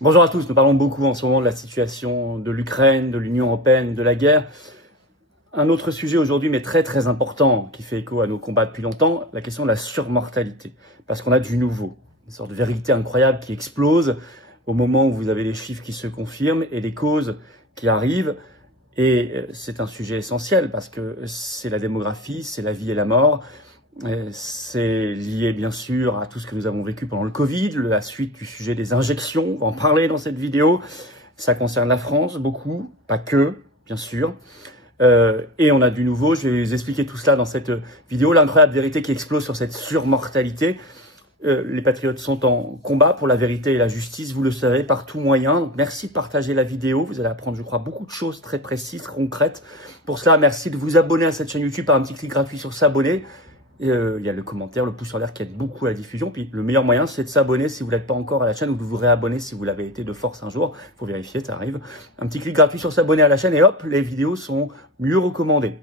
Bonjour à tous, nous parlons beaucoup en ce moment de la situation de l'Ukraine, de l'Union européenne, de la guerre. Un autre sujet aujourd'hui, mais très important, qui fait écho à nos combats depuis longtemps, la question de la surmortalité. Parce qu'on a du nouveau, une sorte de vérité incroyable qui explose au moment où vous avez les chiffres qui se confirment et les causes qui arrivent. Et c'est un sujet essentiel parce que c'est la démographie, c'est la vie et la mort. C'est lié bien sûr à tout ce que nous avons vécu pendant le Covid, la suite du sujet des injections, on va en parler dans cette vidéo. Ça concerne la France beaucoup, pas que, bien sûr. Et on a du nouveau, je vais vous expliquer tout cela dans cette vidéo, l'incroyable vérité qui explose sur cette surmortalité. Les patriotes sont en combat pour la vérité et la justice, vous le savez, par tout moyen. Donc, merci de partager la vidéo, vous allez apprendre, je crois, beaucoup de choses très précises, concrètes. Pour cela, merci de vous abonner à cette chaîne YouTube par un petit clic gratuit sur s'abonner. Il y a le commentaire, le pouce en l'air qui aide beaucoup à la diffusion. Puis le meilleur moyen, c'est de s'abonner si vous n'êtes pas encore à la chaîne ou de vous réabonner si vous l'avez été de force un jour. Il faut vérifier, ça arrive. Un petit clic gratuit sur s'abonner à la chaîne et hop, les vidéos sont mieux recommandées.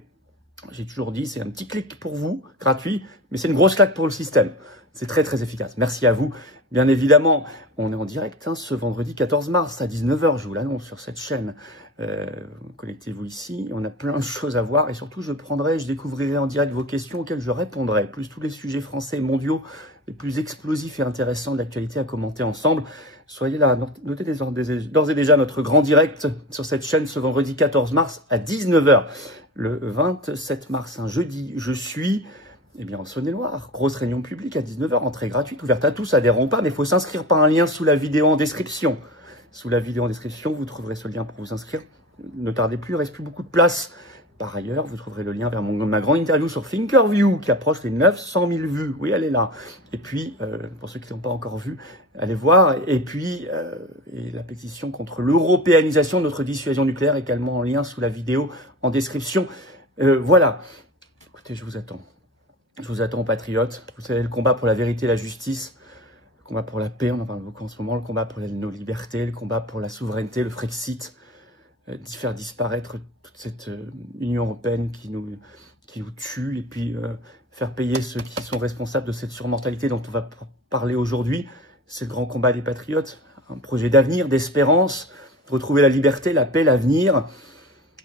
J'ai toujours dit, c'est un petit clic pour vous, gratuit, mais c'est une grosse claque pour le système. C'est très efficace. Merci à vous. Bien évidemment, on est en direct ce vendredi 14 mars à 19 h, je vous l'annonce sur cette chaîne. Connectez-vous ici, on a plein de choses à voir et surtout je découvrirai en direct vos questions auxquelles je répondrai, plus tous les sujets français et mondiaux les plus explosifs et intéressants de l'actualité à commenter ensemble. Soyez là, notez d'ores et déjà notre grand direct sur cette chaîne ce vendredi 14 mars à 19 h. Le 27 mars, un jeudi, je suis... Eh bien, en Saône-et-Loire, grosse réunion publique à 19 h, entrée gratuite, ouverte à tous, adhérons pas, mais il faut s'inscrire par un lien sous la vidéo en description. Sous la vidéo en description, vous trouverez ce lien pour vous inscrire. Ne tardez plus, il ne reste plus beaucoup de place. Par ailleurs, vous trouverez le lien vers ma grande interview sur Thinkerview qui approche les 900 000 vues. Oui, elle est là. Et puis, pour ceux qui n'ont pas encore vu, allez voir. Et puis, et la pétition contre l'européanisation de notre dissuasion nucléaire, également en lien sous la vidéo en description. Voilà. Écoutez, je vous attends. Je vous attends, patriotes. Vous savez, le combat pour la vérité et la justice, le combat pour la paix, on en parle beaucoup en ce moment, le combat pour nos libertés, le combat pour la souveraineté, le Frexit, faire disparaître toute cette Union européenne qui nous tue, et puis faire payer ceux qui sont responsables de cette surmortalité dont on va parler aujourd'hui. C'est le grand combat des patriotes, un projet d'avenir, d'espérance, retrouver la liberté, la paix, l'avenir.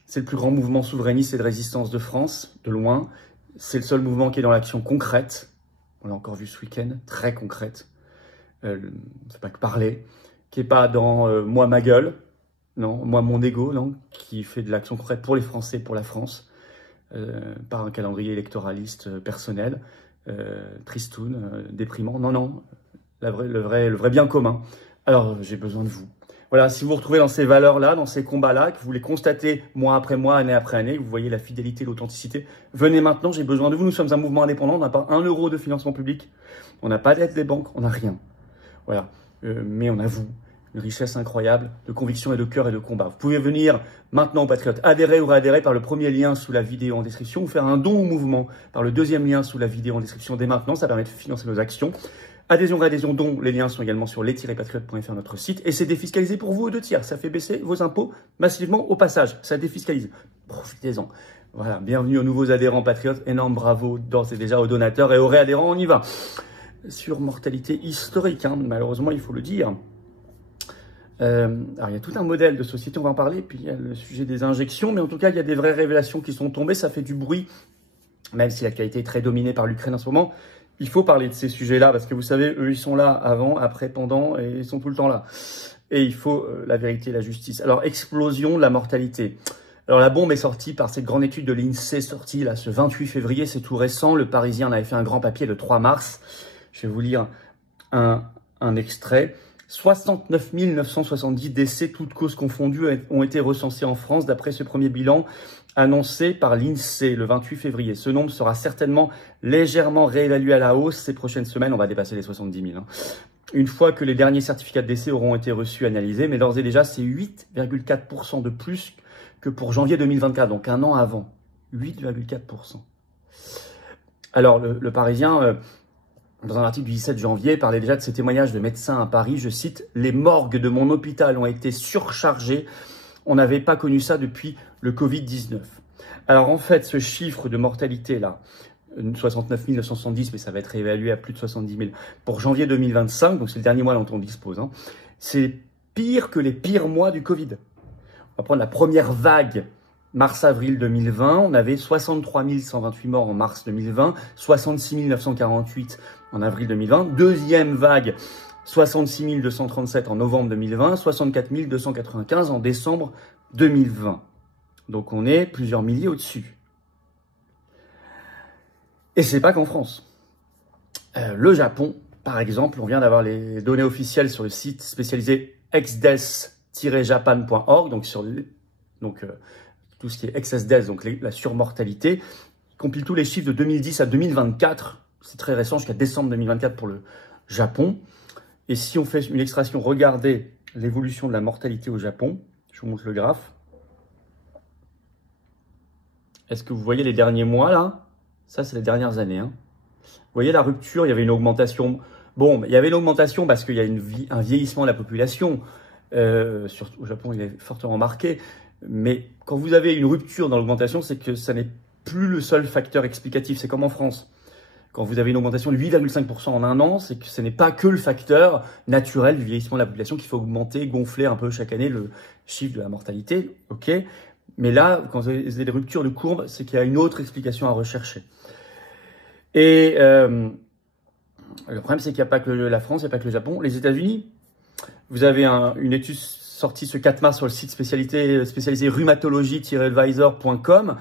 C'est le plus grand mouvement souverainiste et de résistance de France, de loin. C'est le seul mouvement qui est dans l'action concrète. On l'a encore vu ce week-end, très concrète. C'est pas que parler. Qui n'est pas dans moi ma gueule, non, moi mon ego, non, qui fait de l'action concrète pour les Français, pour la France, par un calendrier électoraliste personnel, tristoun, déprimant. Non, le vrai bien commun. Alors j'ai besoin de vous. Voilà, si vous vous retrouvez dans ces valeurs-là, dans ces combats-là, que vous les constatez mois après mois, année après année, que vous voyez la fidélité, l'authenticité, venez maintenant, j'ai besoin de vous. Nous sommes un mouvement indépendant, on n'a pas 1 euro de financement public, on n'a pas d'aide des banques, on n'a rien. Voilà, mais on a vous, une richesse incroyable de conviction et de cœur et de combat. Vous pouvez venir maintenant aux Patriotes, adhérer ou réadhérer par le premier lien sous la vidéo en description, ou faire un don au mouvement par le deuxième lien sous la vidéo en description dès maintenant, ça permet de financer nos actions. Adhésion, réadhésion, dons, les liens sont également sur les-patriotes.fr, notre site. Et c'est défiscalisé pour vous aux 2 tiers. Ça fait baisser vos impôts massivement au passage. Ça défiscalise. Profitez-en. Voilà, bienvenue aux nouveaux adhérents patriotes. Énorme bravo d'ores et déjà aux donateurs et aux réadhérents. On y va. Sur mortalité historique, hein, malheureusement, il faut le dire. Alors, il y a tout un modèle de société, on va en parler. Puis, il y a le sujet des injections. Mais en tout cas, il y a des vraies révélations qui sont tombées. Ça fait du bruit, même si l'actualité est très dominée par l'Ukraine en ce moment. Il faut parler de ces sujets-là parce que vous savez, eux, ils sont là avant, après, pendant et ils sont tout le temps là. Et il faut la vérité et la justice. Alors, explosion de la mortalité. Alors, la bombe est sortie par cette grande étude de l'INSEE sortie là ce 28 février, c'est tout récent. Le Parisien en avait fait un grand papier le 3 mars. Je vais vous lire un extrait. 69 970 décès, toutes causes confondues, ont été recensés en France d'après ce premier bilan annoncé par l'INSEE le 28 février. Ce nombre sera certainement légèrement réévalué à la hausse ces prochaines semaines. On va dépasser les 70 000. Une fois que les derniers certificats de décès auront été reçus et analysés, mais d'ores et déjà, c'est 8,4% de plus que pour janvier 2024, donc un an avant. 8,4%. Alors, le Parisien... dans un article du 17 janvier, parlait déjà de ces témoignages de médecins à Paris. Je cite, « Les morgues de mon hôpital ont été surchargées. On n'avait pas connu ça depuis le Covid-19. » Alors en fait, ce chiffre de mortalité là, 69 970, mais ça va être réévalué à plus de 70 000 pour janvier 2025, donc c'est le dernier mois dont on dispose. Hein. C'est pire que les pires mois du Covid. On va prendre la première vague, mars-avril 2020, on avait 63 128 morts en mars 2020, 66 948 en avril 2020. Deuxième vague, 66 237 en novembre 2020, 64 295 en décembre 2020. Donc on est plusieurs milliers au-dessus. Et c'est pas qu'en France. Le Japon, par exemple, on vient d'avoir les données officielles sur le site spécialisé exdeath-japan.org, donc sur tout ce qui est excess death, donc la surmortalité, compile tous les chiffres de 2010 à 2024. C'est très récent, jusqu'à décembre 2024 pour le Japon. Et si on fait une extraction, regardez l'évolution de la mortalité au Japon. Je vous montre le graphe. Est-ce que vous voyez les derniers mois là? Ça, c'est les dernières années. Vous voyez la rupture, il y avait une augmentation. Bon, il y avait une augmentation parce qu'il y a un vieillissement de la population. Surtout au Japon, il est fortement marqué. Mais quand vous avez une rupture dans l'augmentation, c'est que ça n'est plus le seul facteur explicatif. C'est comme en France. Quand vous avez une augmentation de 8,5% en un an, c'est que ce n'est pas que le facteur naturel du vieillissement de la population qu'il faut augmenter, gonfler un peu chaque année le chiffre de la mortalité. Ok. Mais là, quand vous avez des ruptures de courbe, c'est qu'il y a une autre explication à rechercher. Et le problème, c'est qu'il n'y a pas que la France, il n'y a pas que le Japon. Les États-Unis, vous avez une étude sortie ce 4 mars sur le site spécialisé rhumatologie-advisor.com.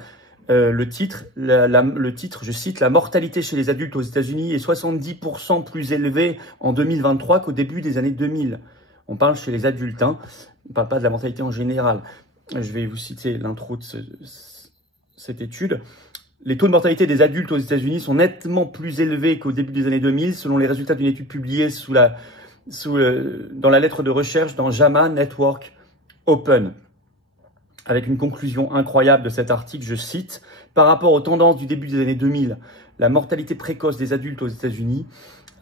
Le titre, je cite, la mortalité chez les adultes aux États-Unis est 70% plus élevée en 2023 qu'au début des années 2000. On parle chez les adultes, on ne parle pas de la mortalité en général. Je vais vous citer l'intro de cette étude. Les taux de mortalité des adultes aux États-Unis sont nettement plus élevés qu'au début des années 2000, selon les résultats d'une étude publiée dans la lettre de recherche dans JAMA Network Open. Avec une conclusion incroyable de cet article, je cite, « Par rapport aux tendances du début des années 2000, la mortalité précoce des adultes aux États-Unis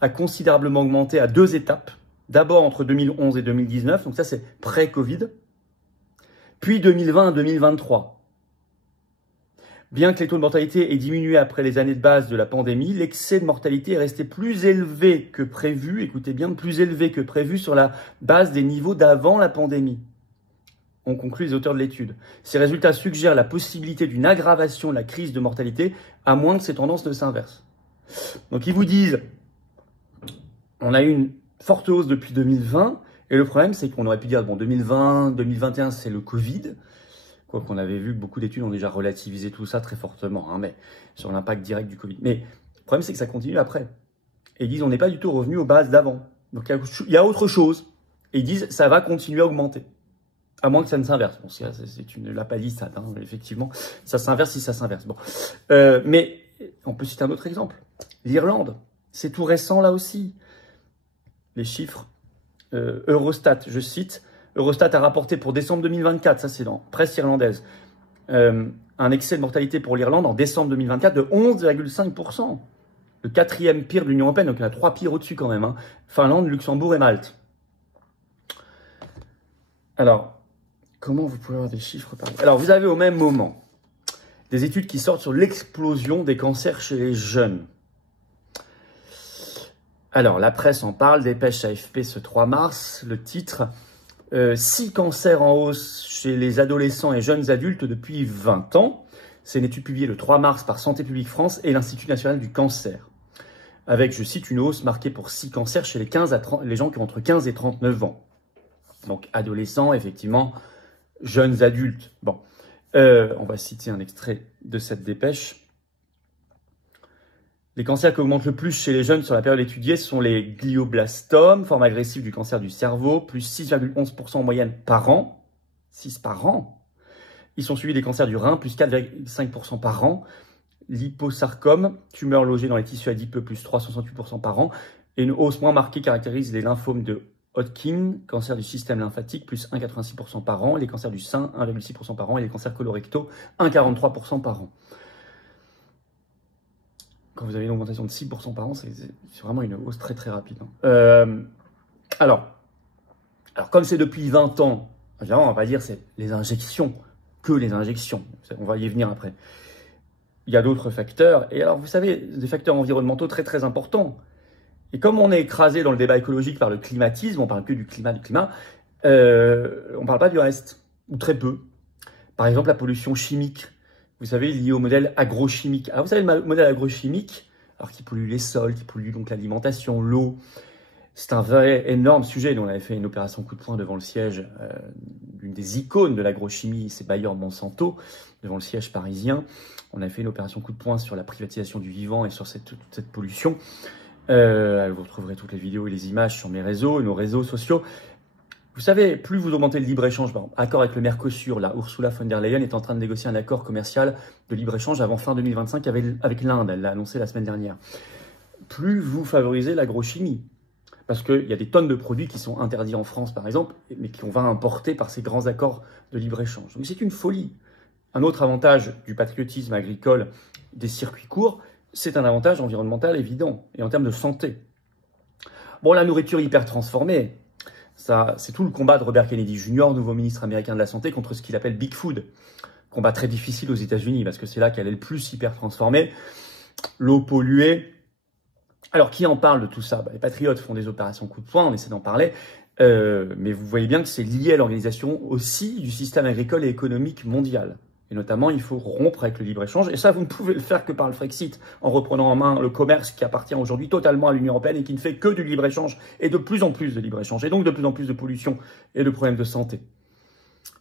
a considérablement augmenté à 2 étapes. D'abord entre 2011 et 2019, donc ça c'est pré-Covid, puis 2020 à 2023. Bien que les taux de mortalité aient diminué après les années de base de la pandémie, l'excès de mortalité est resté plus élevé que prévu, écoutez bien, plus élevé que prévu sur la base des niveaux d'avant la pandémie. » On conclut les auteurs de l'étude. Ces résultats suggèrent la possibilité d'une aggravation de la crise de mortalité, à moins que ces tendances ne s'inversent. Donc ils vous disent, on a eu une forte hausse depuis 2020, et le problème c'est qu'on aurait pu dire, bon 2020, 2021 c'est le Covid, quoi qu'on avait vu que beaucoup d'études ont déjà relativisé tout ça très fortement, mais sur l'impact direct du Covid. Mais le problème c'est que ça continue après. Et ils disent, on n'est pas du tout revenu aux bases d'avant. Donc il y a autre chose. Et ils disent, ça va continuer à augmenter. À moins que ça ne s'inverse. Bon, c'est une lapalissade, effectivement. Ça s'inverse si ça s'inverse. Bon. Mais on peut citer un autre exemple. L'Irlande, c'est tout récent là aussi. Les chiffres Eurostat, je cite. Eurostat a rapporté pour décembre 2024, ça c'est dans presse irlandaise, un excès de mortalité pour l'Irlande en décembre 2024 de 11,5%. Le 4e pire de l'Union européenne, donc il y en a 3 pires au-dessus quand même. Finlande, Luxembourg et Malte. Alors, comment vous pouvez avoir des chiffres pareils? Alors, vous avez au même moment des études qui sortent sur l'explosion des cancers chez les jeunes. Alors, la presse en parle, dépêche AFP ce 3 mars, le titre « 6 cancers en hausse chez les adolescents et jeunes adultes depuis 20 ans ». C'est une étude publiée le 3 mars par Santé publique France et l'Institut national du cancer. Avec, je cite, une hausse marquée pour 6 cancers chez les gens qui ont entre 15 et 39 ans. Donc, adolescents, effectivement, jeunes adultes. Bon, on va citer un extrait de cette dépêche. Les cancers qui augmentent le plus chez les jeunes sur la période étudiée sont les glioblastomes, forme agressive du cancer du cerveau, plus 6,11% en moyenne par an. 6 par an. Ils sont suivis des cancers du rein, plus 4,5% par an. Liposarcome, tumeur logée dans les tissus adipeux, plus 368% par an. Et une hausse moins marquée caractérise les lymphomes de Hodgkin, cancer du système lymphatique, plus 1,86% par an, les cancers du sein, 1,6% par an, et les cancers colorectaux, 1,43% par an. Quand vous avez une augmentation de 6% par an, c'est vraiment une hausse très très rapide. Alors, comme c'est depuis 20 ans, évidemment, on ne va pas dire c'est les injections, que les injections, on va y venir après. Il y a d'autres facteurs, et alors vous savez, des facteurs environnementaux très très importants. Et comme on est écrasé dans le débat écologique par le climatisme, on parle que du climat, On ne parle pas du reste, ou très peu. Par exemple, la pollution chimique, vous savez, liée au modèle agrochimique. Alors, vous savez, le modèle agrochimique, alors qui pollue les sols, qui pollue donc l'alimentation, l'eau, c'est un vrai énorme sujet. Nous, on avait fait une opération coup de poing devant le siège d'une des icônes de l'agrochimie, c'est Bayer Monsanto, devant le siège parisien. On a fait une opération coup de poing sur la privatisation du vivant et sur cette pollution. Vous retrouverez toutes les vidéos et les images sur mes réseaux, nos réseaux sociaux. Vous savez, plus vous augmentez le libre-échange, accord avec le Mercosur, là, Ursula von der Leyen est en train de négocier un accord commercial de libre-échange avant fin 2025 avec l'Inde, elle l'a annoncé la semaine dernière. Plus vous favorisez l'agrochimie, parce qu'il y a des tonnes de produits qui sont interdits en France, par exemple, mais qu'on va importer par ces grands accords de libre-échange. Donc c'est une folie. Un autre avantage du patriotisme agricole des circuits courts, c'est un avantage environnemental évident, et en termes de santé. Bon, la nourriture hyper transformée, ça, c'est tout le combat de Robert Kennedy Jr., nouveau ministre américain de la Santé, contre ce qu'il appelle Big Food. Combat très difficile aux États-Unis, parce que c'est là qu'elle est le plus hyper transformée. L'eau polluée. Alors, qui en parle de tout ça? Les patriotes font des opérations coup de poing, on essaie d'en parler. Mais vous voyez bien que c'est lié à l'organisation aussi du système agricole et économique mondial. Et notamment, il faut rompre avec le libre-échange. Et ça, vous ne pouvez le faire que par le Frexit, en reprenant en main le commerce qui appartient aujourd'hui totalement à l'Union européenne et qui ne fait que du libre-échange et de plus en plus de libre-échange, et donc de plus en plus de pollution et de problèmes de santé.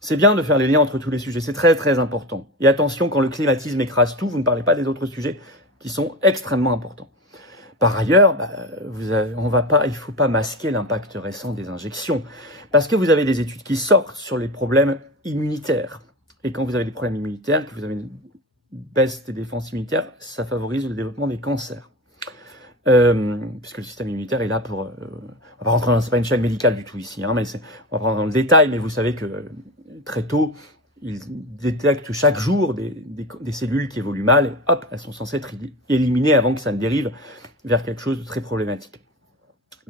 C'est bien de faire les liens entre tous les sujets, c'est très très important. Et attention, quand le climatisme écrase tout, vous ne parlez pas des autres sujets qui sont extrêmement importants. Par ailleurs, il ne faut pas masquer l'impact récent des injections, parce que vous avez des études qui sortent sur les problèmes immunitaires. Et quand vous avez des problèmes immunitaires, que vous avez une baisse des défenses immunitaires, ça favorise le développement des cancers. Puisque le système immunitaire est là pour... on va pas rentrer dans... C'est pas une chaîne médicale du tout ici, hein, mais on va prendre dans le détail, mais vous savez que très tôt, ils détectent chaque jour des cellules qui évoluent mal, et hop, elles sont censées être éliminées avant que ça ne dérive vers quelque chose de très problématique.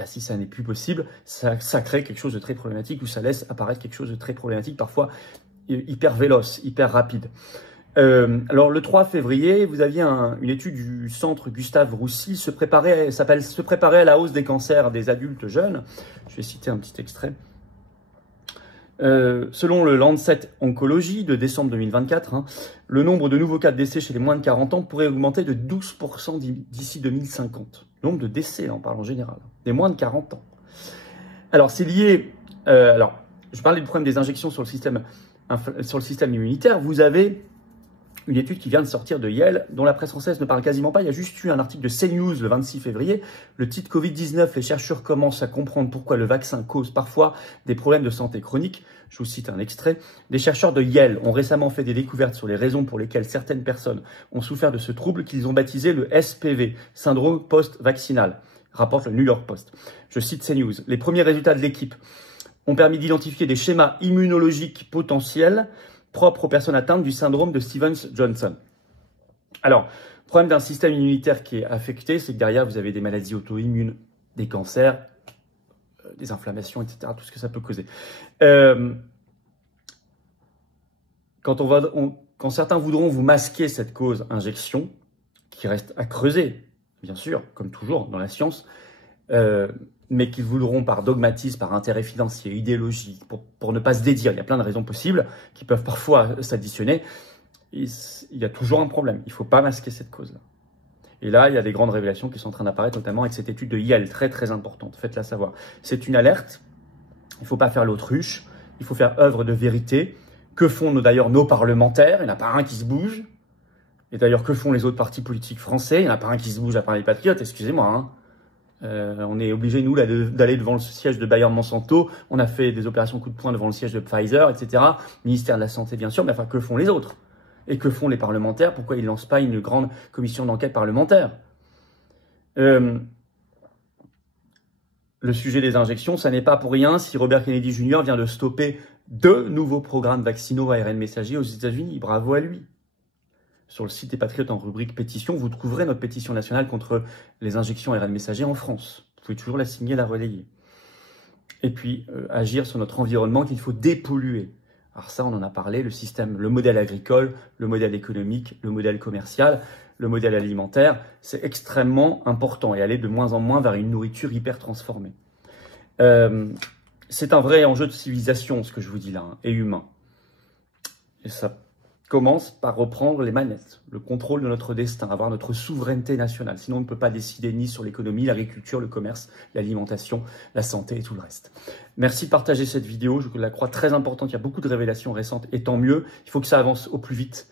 Si ça n'est plus possible, ça crée quelque chose de très problématique, ou ça laisse apparaître quelque chose de très problématique, parfois hyper véloce, hyper rapide. Alors le 3 février, vous aviez une étude du centre Gustave Roussy, se préparer à la hausse des cancers des adultes jeunes. Je vais citer un petit extrait. Selon le Lancet Oncology de décembre 2024, le nombre de nouveaux cas de décès chez les moins de 40 ans pourrait augmenter de 12% d'ici 2050. Le nombre de décès, on parle en général, des moins de 40 ans. Alors c'est lié... je parlais du problème des injections sur le système immunitaire. Vous avez une étude qui vient de sortir de Yale, dont la presse française ne parle quasiment pas. Il y a juste eu un article de CNews le 26 février. Le titre Covid-19, les chercheurs commencent à comprendre pourquoi le vaccin cause parfois des problèmes de santé chroniques. Je vous cite un extrait. Des chercheurs de Yale ont récemment fait des découvertes sur les raisons pour lesquelles certaines personnes ont souffert de ce trouble qu'ils ont baptisé le SPV, syndrome post-vaccinal, rapporte le New York Post. Je cite CNews. Les premiers résultats de l'équipe ont permis d'identifier des schémas immunologiques potentiels propres aux personnes atteintes du syndrome de Stevens-Johnson. Alors, le problème d'un système immunitaire qui est affecté, c'est que derrière, vous avez des maladies auto-immunes, des cancers, des inflammations, etc., tout ce que ça peut causer. Quand certains voudront vous masquer cette cause injection, qui reste à creuser, bien sûr, comme toujours dans la science, mais qu'ils voudront par dogmatisme, par intérêt financier, idéologie, pour ne pas se dédire. Il y a plein de raisons possibles qui peuvent parfois s'additionner. Il y a toujours un problème. Il ne faut pas masquer cette cause-là. Et là, il y a des grandes révélations qui sont en train d'apparaître, notamment avec cette étude de Yale, très très importante. Faites-la savoir. C'est une alerte. Il ne faut pas faire l'autruche. Il faut faire œuvre de vérité. Que font d'ailleurs nos parlementaires? Il n'y en a pas un qui se bouge. Et d'ailleurs, que font les autres partis politiques français? Il n'y en a pas un qui se bouge à part les patriotes, excusez-moi, on est obligé, nous, d'aller devant le siège de Bayer Monsanto. On a fait des opérations coup de poing devant le siège de Pfizer, etc. Ministère de la Santé, bien sûr, mais enfin, que font les autres? Et que font les parlementaires? Pourquoi ils ne lancent pas une grande commission d'enquête parlementaire? Le sujet des injections, ça n'est pas pour rien si Robert Kennedy Jr. vient de stopper 2 nouveaux programmes vaccinaux ARN messager aux États-Unis. Bravo à lui. Sur le site des Patriotes, en rubrique pétition, vous trouverez notre pétition nationale contre les injections ARN messager en France. Vous pouvez toujours la signer, la relayer. Et puis, agir sur notre environnement qu'il faut dépolluer. Alors ça, on en a parlé, le modèle agricole, le modèle économique, le modèle commercial, le modèle alimentaire, c'est extrêmement important et aller de moins en moins vers une nourriture hyper transformée. C'est un vrai enjeu de civilisation, ce que je vous dis là, hein, et humain. Et ça commence par reprendre les manettes, le contrôle de notre destin, avoir notre souveraineté nationale. Sinon, on ne peut pas décider ni sur l'économie, l'agriculture, le commerce, l'alimentation, la santé et tout le reste. Merci de partager cette vidéo, je la crois très importante. Il y a beaucoup de révélations récentes et tant mieux. Il faut que ça avance au plus vite.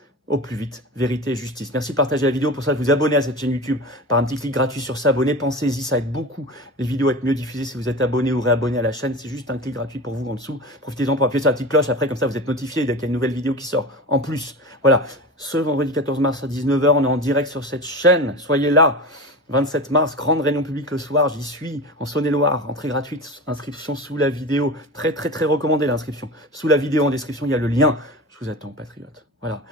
Vérité et justice. Merci de partager la vidéo. Pour ça, de vous abonner à cette chaîne YouTube par un petit clic gratuit sur s'abonner. Pensez-y, ça aide beaucoup les vidéos à être mieux diffusées si vous êtes abonné ou réabonné à la chaîne. C'est juste un clic gratuit pour vous en dessous. Profitez-en pour appuyer sur la petite cloche. Après, comme ça, vous êtes notifié dès qu'il y a une nouvelle vidéo qui sort. En plus, voilà, ce vendredi 14 mars à 19 h, on est en direct sur cette chaîne. Soyez là. 27 mars, grande réunion publique le soir, j'y suis, en Saône-et-Loire, entrée gratuite, inscription sous la vidéo. Très recommandée l'inscription. Sous la vidéo en description, il y a le lien. Je vous attends, patriotes. Voilà.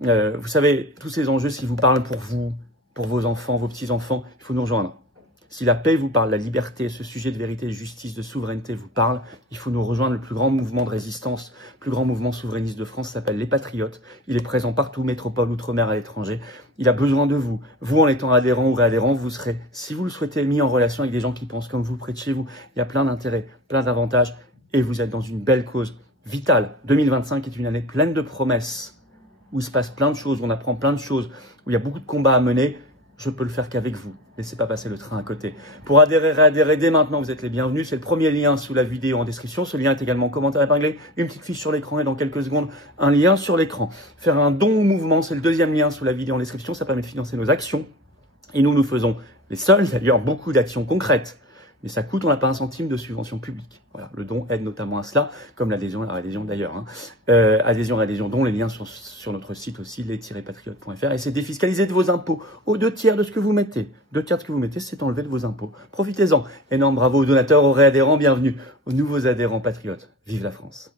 Vous savez, tous ces enjeux, s'ils vous parlent pour vous, pour vos enfants, vos petits-enfants, il faut nous rejoindre. Si la paix vous parle, la liberté, ce sujet de vérité, de justice, de souveraineté vous parle, il faut nous rejoindre. Le plus grand mouvement de résistance, le plus grand mouvement souverainiste de France s'appelle Les Patriotes. Il est présent partout, métropole, outre-mer, à l'étranger. Il a besoin de vous. Vous, en étant adhérent ou réadhérent, vous serez, si vous le souhaitez, mis en relation avec des gens qui pensent comme vous, près de chez vous. Il y a plein d'intérêts, plein d'avantages et vous êtes dans une belle cause vitale. 2025 est une année pleine de promesses, où il se passe plein de choses, où on apprend plein de choses, où il y a beaucoup de combats à mener. Je peux le faire qu'avec vous. Laissez pas passer le train à côté. Pour adhérer, réadhérer dès maintenant, vous êtes les bienvenus. C'est le premier lien sous la vidéo en description. Ce lien est également en commentaire épinglé. Une petite fiche sur l'écran et dans quelques secondes, un lien sur l'écran. Faire un don au mouvement, c'est le deuxième lien sous la vidéo en description. Ça permet de financer nos actions. Et nous faisons les seuls, d'ailleurs, beaucoup d'actions concrètes. Mais ça coûte, on n'a pas un centime de subvention publique. Voilà, le don aide notamment à cela, comme l'adhésion et la réadhésion d'ailleurs. Hein. Adhésion et réadhésion, dont les liens sont sur notre site aussi, les-patriotes.fr. Et c'est défiscalisé de vos impôts. Aux 2/3 de ce que vous mettez. 2/3 de ce que vous mettez, c'est enlevé de vos impôts. Profitez-en. Énorme bravo aux donateurs, aux réadhérents, bienvenue. Aux nouveaux adhérents patriotes. Vive la France.